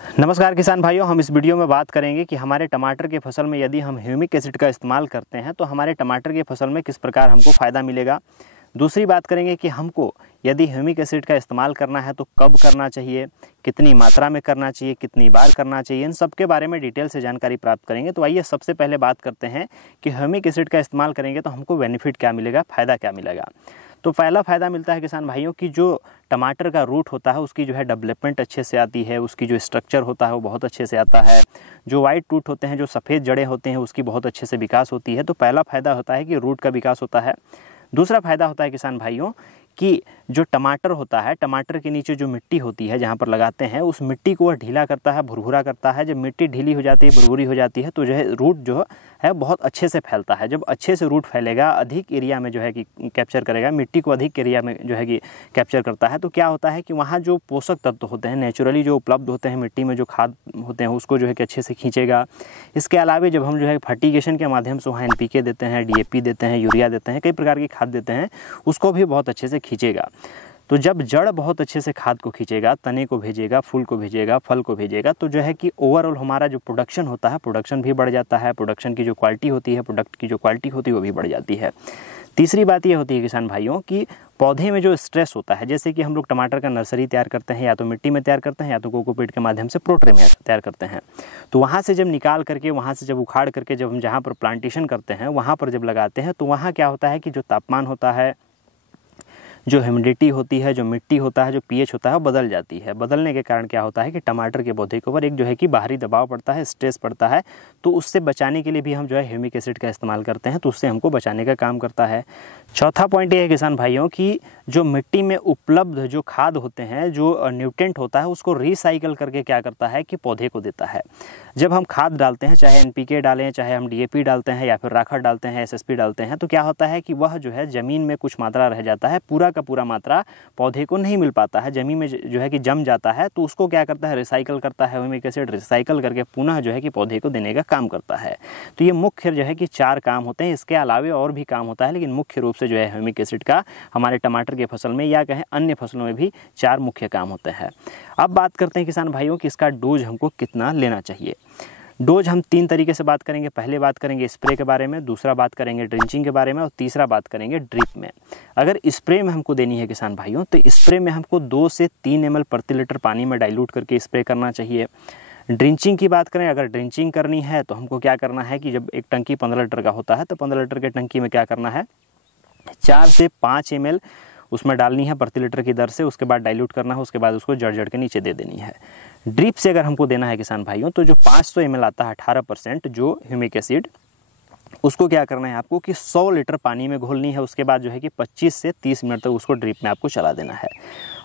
नमस्कार किसान भाइयों, हम इस वीडियो में बात करेंगे कि हमारे टमाटर के फसल में यदि हम ह्यूमिक एसिड का इस्तेमाल करते हैं तो हमारे टमाटर के फसल में किस प्रकार हमको फ़ायदा मिलेगा। दूसरी बात करेंगे कि हमको यदि ह्यूमिक एसिड का इस्तेमाल करना है तो कब करना चाहिए, कितनी मात्रा में करना चाहिए, कितनी बार करना चाहिए, इन सब के बारे में डिटेल से जानकारी प्राप्त करेंगे। तो आइए सबसे पहले बात करते हैं कि ह्यूमिक एसिड का इस्तेमाल करेंगे तो हमको बेनिफिट क्या मिलेगा, फ़ायदा क्या मिलेगा। तो पहला फ़ायदा मिलता है किसान भाइयों की जो टमाटर का रूट होता है उसकी जो है डेवलपमेंट अच्छे से आती है, उसकी जो स्ट्रक्चर होता है वो बहुत अच्छे से आता है। जो वाइट रूट होते हैं, जो सफ़ेद जड़ें होते हैं, उसकी बहुत अच्छे से विकास होती है। तो पहला फ़ायदा होता है कि रूट का विकास होता है। दूसरा फ़ायदा होता है किसान भाइयों कि जो टमाटर होता है, टमाटर के नीचे जो मिट्टी होती है जहाँ पर लगाते हैं उस मिट्टी को वह ढीला करता है, भुरभुरा करता है। जब मिट्टी ढीली हो जाती है, भुरभुरी हो जाती है तो जो है रूट जो है बहुत अच्छे से फैलता है। जब अच्छे से रूट फैलेगा, अधिक एरिया में जो है कि कैप्चर करेगा, मिट्टी को अधिक एरिया में जो है कि कैप्चर करता है, तो क्या होता है कि वहाँ जो पोषक तत्व होते हैं नेचुरली जो उपलब्ध होते हैं मिट्टी में, जो खाद होते हैं उसको जो है कि अच्छे से खींचेगा। इसके अलावा जब हम जो है फर्टिगेशन के माध्यम से वहाँ NPK देते हैं, DAP देते हैं, यूरिया देते हैं, कई प्रकार की खाद देते हैं, उसको भी बहुत अच्छे से खींचेगा। तो जब जड़ बहुत अच्छे से खाद को खींचेगा, तने को भेजेगा, फूल को भेजेगा, फल को भेजेगा, तो जो है कि ओवरऑल हमारा जो प्रोडक्शन होता है, प्रोडक्शन भी बढ़ जाता है। प्रोडक्शन की जो क्वालिटी होती है, प्रोडक्ट की जो क्वालिटी होती है वो भी बढ़ जाती है। तीसरी बात ये होती है किसान भाइयों कि पौधे में जो स्ट्रेस होता है, जैसे कि हम लोग टमाटर का नर्सरी तैयार करते हैं, या तो मिट्टी में तैयार करते हैं या तो कोकोपीट के माध्यम से प्रोट्रे में तैयार करते हैं। तो वहाँ से जब निकाल करके, वहाँ से जब उखाड़ करके, जब हम जहाँ पर प्लांटेशन करते हैं वहाँ पर जब लगाते हैं तो वहाँ क्या होता है कि जो तापमान होता है, जो ह्यूमिडिटी होती है, जो मिट्टी होता है, जो pH होता है वो बदल जाती है। बदलने के कारण क्या होता है कि टमाटर के पौधे के ऊपर एक जो है कि बाहरी दबाव पड़ता है, स्ट्रेस पड़ता है। तो उससे बचाने के लिए भी हम जो है ह्यूमिक एसिड का इस्तेमाल करते हैं, तो उससे हमको बचाने का काम करता है। चौथा पॉइंट ये है किसान भाइयों कि जो मिट्टी में उपलब्ध जो खाद होते हैं, जो न्यूट्रिएंट होता है, उसको रिसाइकल करके क्या करता है कि पौधे को देता है। जब हम खाद डालते हैं, चाहे NPK डालें, चाहे हम DAP डालते हैं या फिर राखड़ डालते हैं, SSP डालते हैं, तो क्या होता है कि वह जो है ज़मीन में कुछ मात्रा रह जाता है, पूरा का पूरा मात्रा पौधे को नहीं मिल पाता है, ज़मीन में जो है कि जम जाता है। तो उसको क्या करता है, रिसाइकल करता है। ह्यूमिक एसिड रिसाइकल करके पुनः जो है कि पौधे को देने का काम करता है। तो ये मुख्य जो है कि 4 काम होते हैं। इसके अलावा और भी काम होता है, लेकिन मुख्य रूप से जो है ह्यूमिक एसिड का हमारे टमाटर के फसल में या कहें अन्य फसलों में भी 4 मुख्य काम होते हैं। अब बात करते हैं किसान भाइयों कि इसका डोज हमको कितना लेना चाहिए। डोज हम 3 तरीके से बात करेंगे। पहले बात करेंगे स्प्रे के बारे में, दूसरा बात करेंगे ड्रिंचिंग के बारे में, और तीसरा बात करेंगे ड्रिप में। अगर स्प्रे में हमको देनी है किसान भाइयों, तो स्प्रे में हमको 2 से 3 ml प्रति लीटर पानी में डाइल्यूट करके स्प्रे करना चाहिए। ड्रिंचिंग की बात करें, अगर ड्रिंचिंग करनी है तो हमको क्या करना है कि जब एक टंकी 15 लीटर का होता है तो 15 लीटर के टंकी में क्या करना है, 4 से 5 ml उसमें डालनी है प्रति लीटर की दर से। उसके बाद डाइल्यूट करना है, उसके बाद उसको जड़ के नीचे दे देनी है। ड्रिप से अगर हमको देना है किसान भाइयों, तो जो 500 ml आता है 18% जो ह्यूमिक एसिड, उसको क्या करना है आपको कि 100 लीटर पानी में घोलनी है। उसके बाद जो है कि 25 से 30 मिनट तक उसको ड्रिप में आपको चला देना है।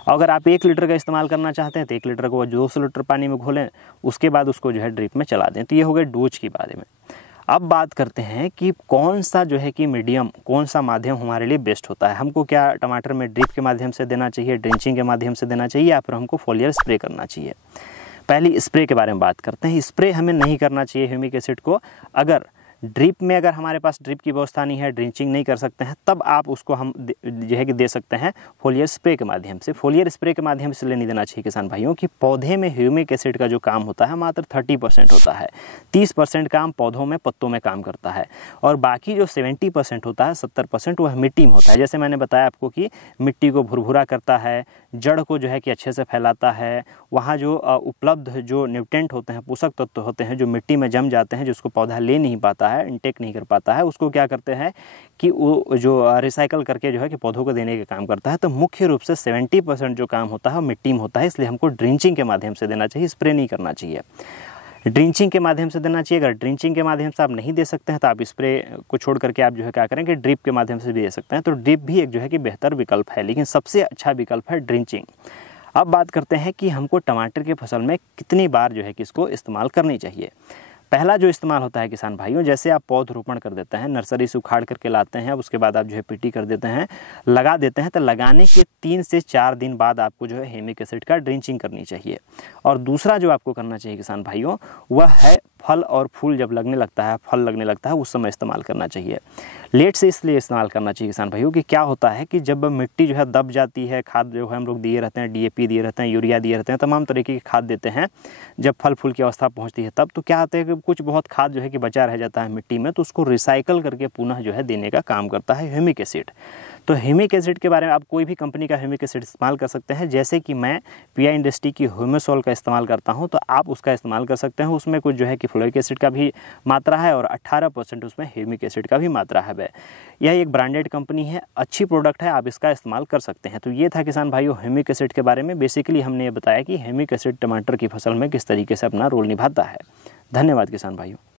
अगर आप 1 लीटर का इस्तेमाल करना चाहते हैं तो 1 लीटर को 200 लीटर पानी में घोलें, उसके बाद उसको जो है ड्रिप में चला दें। तो ये हो गए डोज के बारे में। अब बात करते हैं कि कौन सा जो है कि मीडियम, कौन सा माध्यम हमारे लिए बेस्ट होता है। हमको क्या टमाटर में ड्रिप के माध्यम से देना चाहिए, ड्रिंचिंग के माध्यम से देना चाहिए, या फिर हमको फोलियर स्प्रे करना चाहिए। पहले स्प्रे के बारे में बात करते हैं। स्प्रे हमें नहीं करना चाहिए ह्यूमिक एसिड को। अगर ड्रिप में, अगर हमारे पास ड्रिप की व्यवस्था नहीं है, ड्रिंचिंग नहीं कर सकते हैं, तब आप उसको हम जो है कि दे सकते हैं फोलियर स्प्रे के माध्यम से। फोलियर स्प्रे के माध्यम से लेने देना चाहिए किसान भाइयों कि पौधे में ह्यूमिक एसिड का जो काम होता है मात्र 30% होता है। 30% काम पौधों में, पत्तों में काम करता है, और बाकी जो 70% होता है, 70% वह मिट्टी में होता है। जैसे मैंने बताया आपको कि मिट्टी को भुरभुरा करता है, जड़ को जो है कि अच्छे से फैलाता है, वहाँ जो उपलब्ध जो न्यूट्रिएंट होते हैं, पोषक तत्व होते हैं, जो मिट्टी में जम जाते हैं, जिसको पौधा ले नहीं पाता है, इनटेक नहीं कर पाता है, उसको क्या करते हैं कि वो जो रिसाइकल करके जो है कि पौधों को देने का काम करता है। तो मुख्य रूप से 70% जो काम होता है मिट्टी में होता है, इसलिए हमको ड्रिंचिंग के माध्यम से देना चाहिए, स्प्रे नहीं करना चाहिए। ड्रिंचिंग के माध्यम से देना चाहिए। अगर ड्रिंचिंग के माध्यम से आप नहीं दे सकते हैं तो आप स्प्रे को छोड़ करके आप जो है क्या करें कि ड्रिप के माध्यम से भी दे सकते हैं। तो ड्रिप भी एक जो है कि बेहतर विकल्प है, लेकिन सबसे अच्छा विकल्प है ड्रिंचिंग। अब बात करते हैं कि हमको टमाटर के फसल में कितनी बार जो है कि इसको इस्तेमाल करनी चाहिए। पहला जो इस्तेमाल होता है किसान भाइयों, जैसे आप पौधरोपण कर देते हैं, नर्सरी से उखाड़ करके लाते हैं, उसके बाद आप जो है पीटी कर देते हैं, लगा देते हैं, तो लगाने के 3 से 4 दिन बाद आपको जो है ह्यूमिक एसिड का ड्रिंचिंग करनी चाहिए। और दूसरा जो आपको करना चाहिए किसान भाइयों, वह है फल और फूल जब लगने लगता है, फल लगने लगता है, उस समय इस्तेमाल करना चाहिए। लेट से इसलिए इस्तेमाल करना चाहिए किसान भाइयों कि क्या होता है कि जब मिट्टी जो है दब जाती है, खाद जो है हम लोग दिए रहते हैं, DAP दिए रहते हैं, यूरिया दिए रहते हैं, तमाम तरीके की खाद देते हैं, जब फल फूल की अवस्था पहुंचती है तब तो क्या होता है कि कुछ बहुत खाद जो है कि बचा रह जाता है मिट्टी में, तो उसको रिसाइकल करके पुनः जो है देने का काम करता है ह्यूमिक एसिड। तो ह्यूमिक एसिड के बारे में आप कोई भी कंपनी का ह्यूमिक एसिड इस्तेमाल कर सकते हैं, जैसे कि मैं PI इंडस्ट्री की ह्यूमेसॉल का इस्तेमाल करता हूं, तो आप उसका इस्तेमाल कर सकते हैं। उसमें कुछ जो है कि फ्लोरिक एसिड का भी मात्रा है और 18% उसमें ह्यूमिक एसिड का भी मात्रा है। यह एक ब्रांडेड कंपनी है, अच्छी प्रोडक्ट है, आप इसका इस्तेमाल कर सकते हैं। तो ये था किसान भाइयों ह्यूमिक एसिड के बारे में। बेसिकली हमने ये बताया कि ह्यूमिक एसिड टमाटर की फसल में किस तरीके से अपना रोल निभाता है। धन्यवाद किसान भाइयों।